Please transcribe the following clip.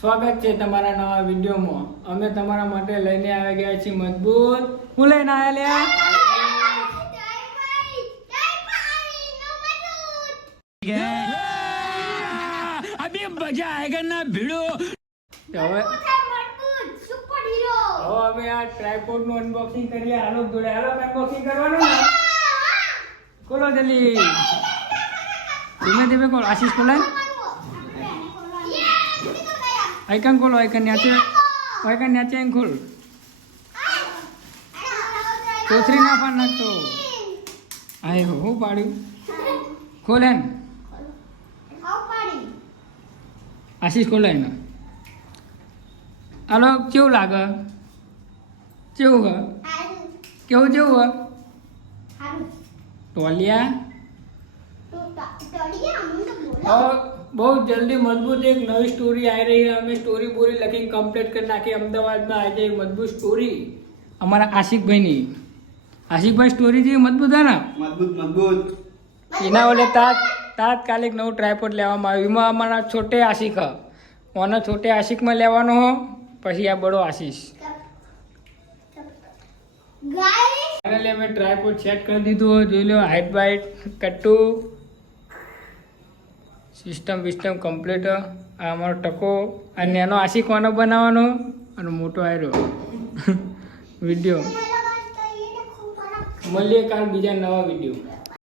સ્વાગત છે તમારા નવા વિડીયોમાં। અમે તમારા માટે લઈને આવી ગયા છીએ મજબૂત। હું લઈને આવ્યા લ્યા अभी मजा आएगा ना भिड़ो। હવે અમે આ ટ્રાયપોડ નું અનબોક્સિંગ કરીએ। હાલો જોડે હાલો અનબોક્સિંગ કરવાનું ને। ખોલો જલ્દી, ધીમે ધીમે ખોલો। આશીષ ખોલાય, આઈકન ખોલો, આઈકન नीचे ખોલ। કોથરી ના પાડ નાખતો। આય હો હું પાડ્યું, ખોલ એમ। આશીષ ખોલાય ને। હાલો કેવું લાગે, કેવું હ, કેવું જેવું હ ટોલિયા। બહુ જલ્દી મજબૂત એક નવી સ્ટોરી આવી રહી है। અમે સ્ટોરી પૂરી લખીને કમ્પ્લીટ કરી નાખી। અમદાવાદમાં આજે મજબૂત સ્ટોરી અમારા આશિકભાઈની। આશિકભાઈ સ્ટોરી જેવી મજબૂત है ને, મજબૂત એના ઓલે તાત્કાલિક નવું ટ્રાયપોડ લેવામાં આવ્યું। એમાં અમારા છોટે આશિક હ, ઓને છોટે આશિકમાં લેવાનો હો, પછી આ બડો આશીષ। ફાઇનલી અમે ટ્રાયપોડ સેટ કરી દીધું। જોઈ લો, હાઈટ બાઈટ કટ્ટુ સિસ્ટમ વિસ્ટમ કમ્પ્લીટ। આ અમારો ટકો, આ નાનો આશિક કોનો બનાવવાનો અને મોટો આવ્યો વિડીયો। મળીએ કાલ બીજા નવા વિડીયો।